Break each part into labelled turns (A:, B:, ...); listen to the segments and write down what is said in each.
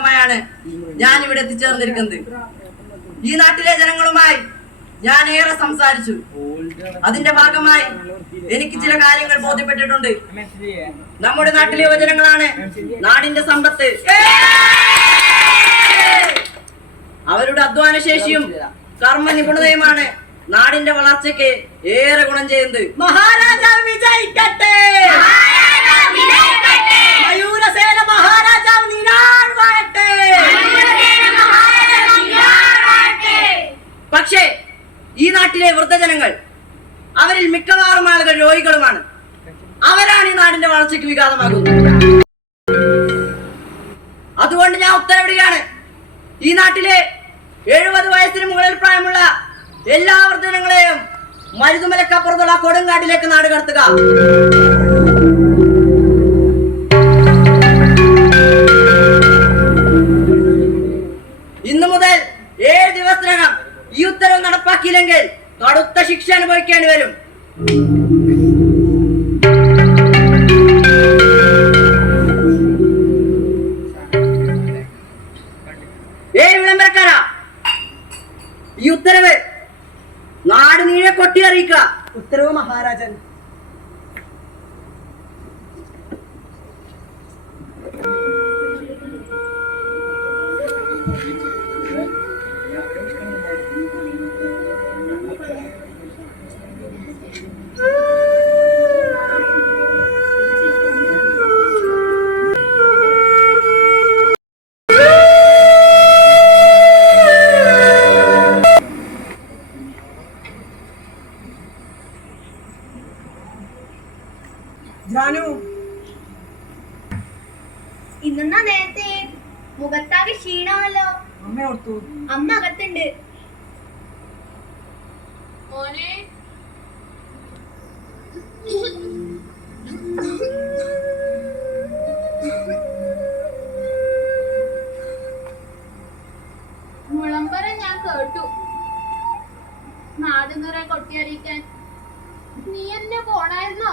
A: ഭാഗമായാണ് ഞാൻ ഇവിടെ എത്തിച്ചേർന്നിരിക്കുന്നത്. ഈ നാട്ടിലെ ജനങ്ങളുമായി ഞാൻ ഏറെ സംസാരിച്ചു. അതിന്റെ ഭാഗമായി എനിക്ക് ചില കാര്യങ്ങൾ ബോധ്യപ്പെട്ടിട്ടുണ്ട്. നമ്മുടെ നാട്ടിലെ യുവജനങ്ങളാണ് നാടിന്റെ സമ്പത്ത്. അവരുടെ അധ്വാന ശേഷിയും കർമ്മ നിപുണതയുമാണ് നാടിന്റെ വളർച്ചയ്ക്ക് ഏറെ ഗുണം ചെയ്യുന്നത്.
B: മഹാരാജാവ് വിജയിക്കട്ടെ. മയൂരസേന
A: കൊടുങ്കാട്ടിലേക്ക് നാട് കടത്തുക.
B: ജാനു
C: ഇന്നെന്നാ നേരത്തെ? മുഖത്താകെ ക്ഷീണമല്ലോ
B: അമ്മ ഓർത്തു.
C: അമ്മ അകത്തുണ്ട്.
D: മോനെ. മുളമ്പരം ഞാൻ കേട്ടു. നാട് നിറയെ കൊട്ടിയറിയിക്കാൻ. നീ എന്നെ പോണായിരുന്നോ?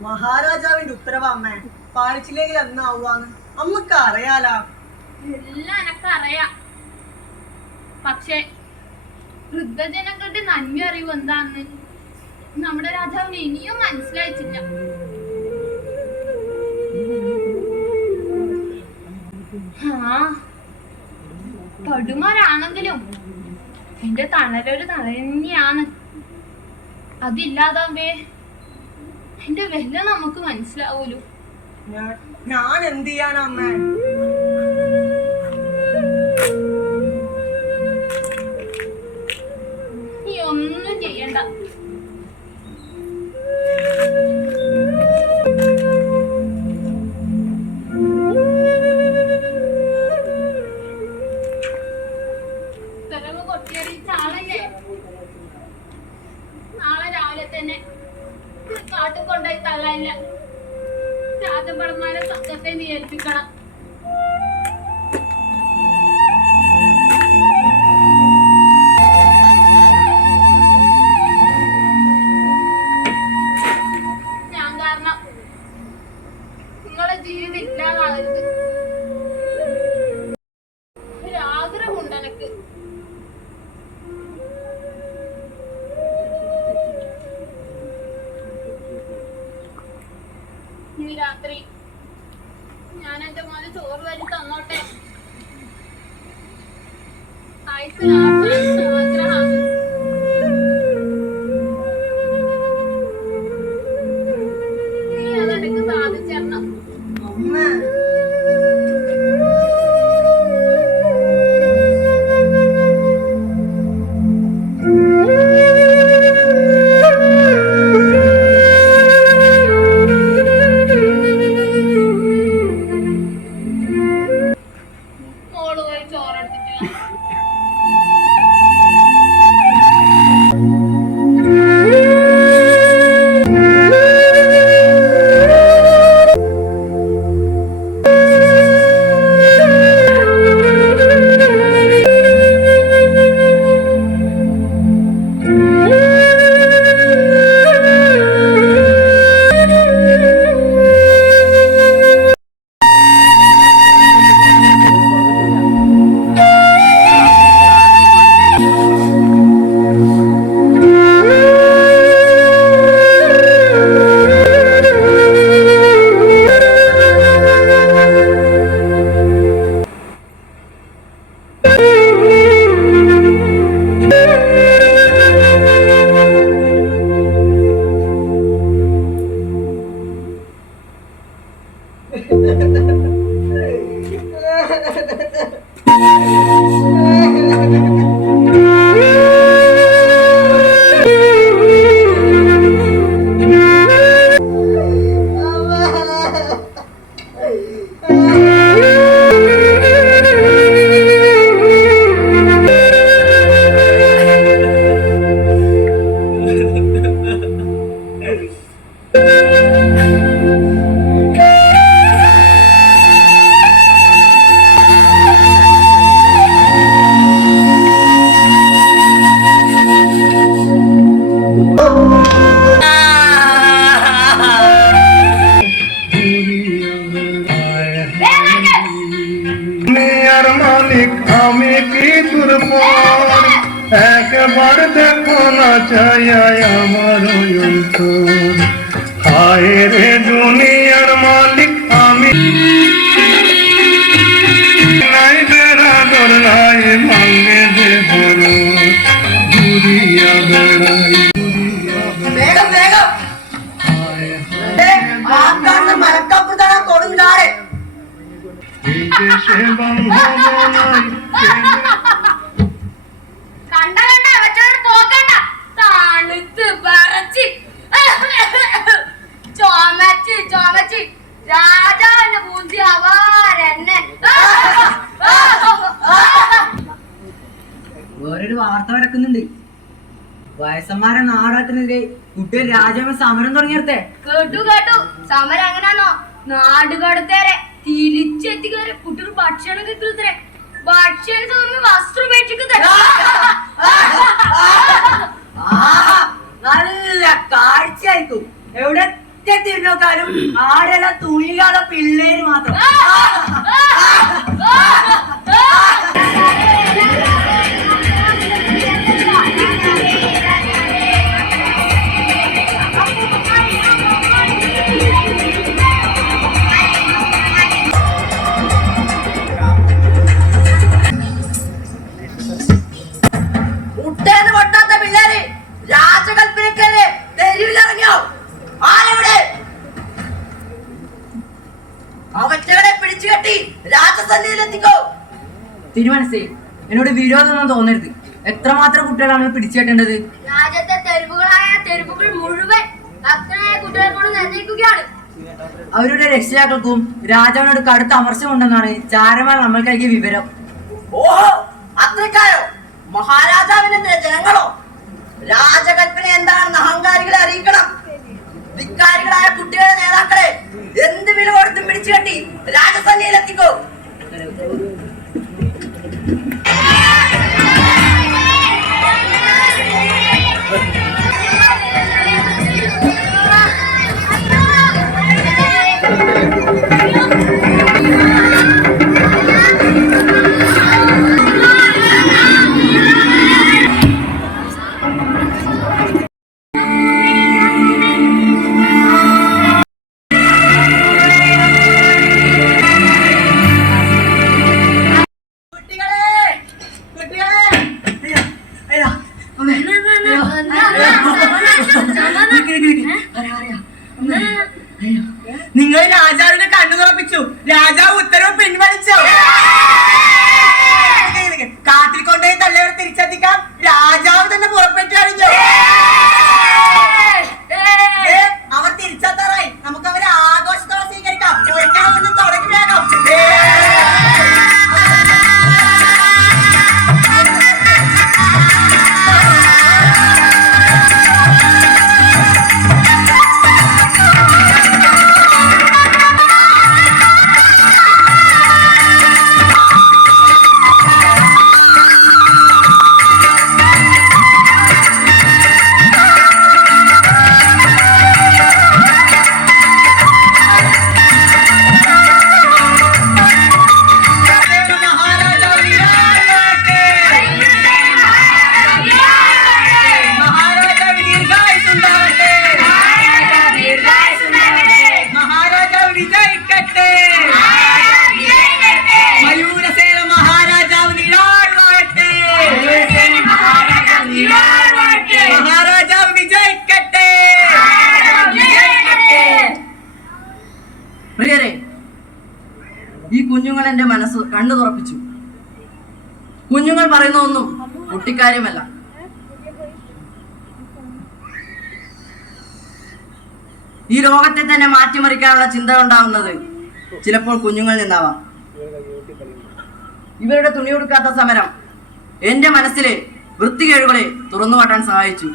B: മഹാരാജാവിന്റെ ഉത്തരവ് അമ്മ. പാലിച്ചില്ലെങ്കിൽ എന്നാവുവാന്ന് അമ്മയ്ക്ക് അറിയാലാ
D: എല്ലാം എനക്കറിയാം. പക്ഷേ വൃദ്ധജനങ്ങളുടെ നന്മ അറിവ് എന്താന്ന് നമ്മുടെ രാജാവ് ഇനിയും മനസ്സിലായിട്ടില്ല. ആ പടുമാരാണെങ്കിലും എന്റെ തണലൊരു തന്നെയാണ് അതില്ലാതാവേ. എന്റെ വില നമുക്ക് മനസ്സിലാവൂലു?
B: ഞാൻ എന്ത് ചെയ്യാനാ അമ്മ?
D: ജീവിതം ഇല്ലാതാകരുത് ഒരാഗ്രഹമുണ്ട് എനക്ക്. ഇന്ന് രാത്രി ഞാൻ എന്റെ മോനെ ചോറ് വരി തന്നോട്ടെ. ആയുസ്സിന് ആഗ്രഹമാണ്. നീ
E: একবার দেখো না চাই আমার হায় রে দুনিয়ার
F: രാജാവിന്റെ ബുദ്ധി അവാരെന്നെ
B: വേറൊരു വാർത്ത വരക്കുന്നുണ്ട് വയസ്സന്മാരെ നാടാട്ടിനെതിരെ കുട്ടികൾ രാജാവ് സമരം തുടങ്ങിയെ
F: കേട്ടു കേട്ടു. സമരം അങ്ങനാണോ നാടുകടത്തേരെ തിരിച്ചെത്തിക്കാരെ കുട്ടികൾ ഭക്ഷണം കിട്ടുന്നേ ഭക്ഷണം തോന്നുന്നു വസ്ത്രം ഉപേക്ഷിക്കുന്നേ
B: നല്ല കാഴ്ചയായിരിക്കും. എവിടെ തിരിഞ്ഞോക്കാലും ആടെല്ലാം തുണികാല പിള്ളേര് മാത്രം. രാജസന്നിധിയിലെത്തിക്കോ
G: തിരുമനസേ എന്നോട് വിരോധമൊന്നും തോന്നരുത്. എത്രമാത്രം കുട്ടികളാണ് പിടിച്ചേട്ടേണ്ടത്
F: രാജ്യത്തെ തെരുവുകളായ തെരുവുകൾ മുഴുവൻ ഭക്തനായ കുട്ടികളെ കൊണ്ട് നിറഞ്ഞിരിക്കുകയാണ്
G: അവരുടെ രക്ഷിതാക്കൾക്കും രാജാവിനോട് കടുത്ത അമർശമുണ്ടെന്നാണ് ചാരമാർ നമ്മൾ നൽകിയ വിവരം.
B: ഓഹോ അത്രക്കാരോ മഹാരാജാവിനെതിരെ ജനങ്ങളോ? രാജകൽപ്പന എന്താണെന്ന് അഹങ്കാരികളെ അറിയിക്കണം. ധിക്കാരികളായ കുട്ടികളെ നേതാക്കളെ എന്ത് വില കൊടുത്തും പിടിച്ചു കെട്ടി രാജസന്നിധിയിലെത്തിക്കോ കുട്ടികളെ
A: കണ്ണു തുറപ്പിച്ചു.
G: കുഞ്ഞുങ്ങൾ
A: പറയുന്ന ഒന്നും കുട്ടിക്കാര്യമല്ല ഈ രോഗത്തെ തന്നെ മാറ്റിമറിക്കാനുള്ള ചിന്ത ഉണ്ടാവുന്നത് ചിലപ്പോൾ കുഞ്ഞുങ്ങളിൽ നിന്നാവാം. ഇവരുടെ തുണിയൊടുക്കാത്ത സമരം എന്റെ മനസ്സിലെ വൃത്തികേടുകളെ തുറന്നു കാട്ടാൻ സഹായിച്ചു.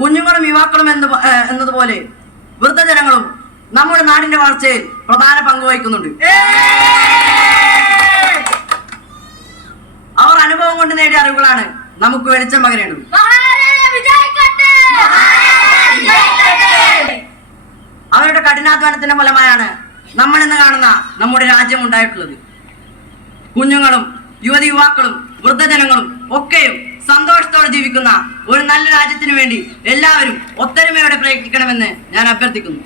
A: കുഞ്ഞുങ്ങളും യുവാക്കളും എന്ന് എന്നതുപോലെ വൃദ്ധജനങ്ങളും നമ്മുടെ നാടിന്റെ വളർച്ചയിൽ പ്രധാന പങ്ക് വഹിക്കുന്നുണ്ട്. അവർ അനുഭവം കൊണ്ട് നേടിയ അറിവുകളാണ് നമുക്ക് വെളിച്ചം പകരേണ്ടത്. അവരുടെ കഠിനാധ്വാനത്തിന്റെ ഫലമായാണ് നമ്മൾ ഇന്ന് കാണുന്ന നമ്മുടെ രാജ്യം ഉണ്ടായിട്ടുള്ളത്. കുഞ്ഞുങ്ങളും യുവതി യുവാക്കളും വൃദ്ധജനങ്ങളും ഒക്കെയും സന്തോഷത്തോടെ ജീവിക്കുന്ന ഒരു നല്ല രാജ്യത്തിന് വേണ്ടി എല്ലാവരും ഒത്തൊരുമയോടെ പ്രയത്നിക്കണമെന്ന് ഞാൻ അഭ്യർത്ഥിക്കുന്നു.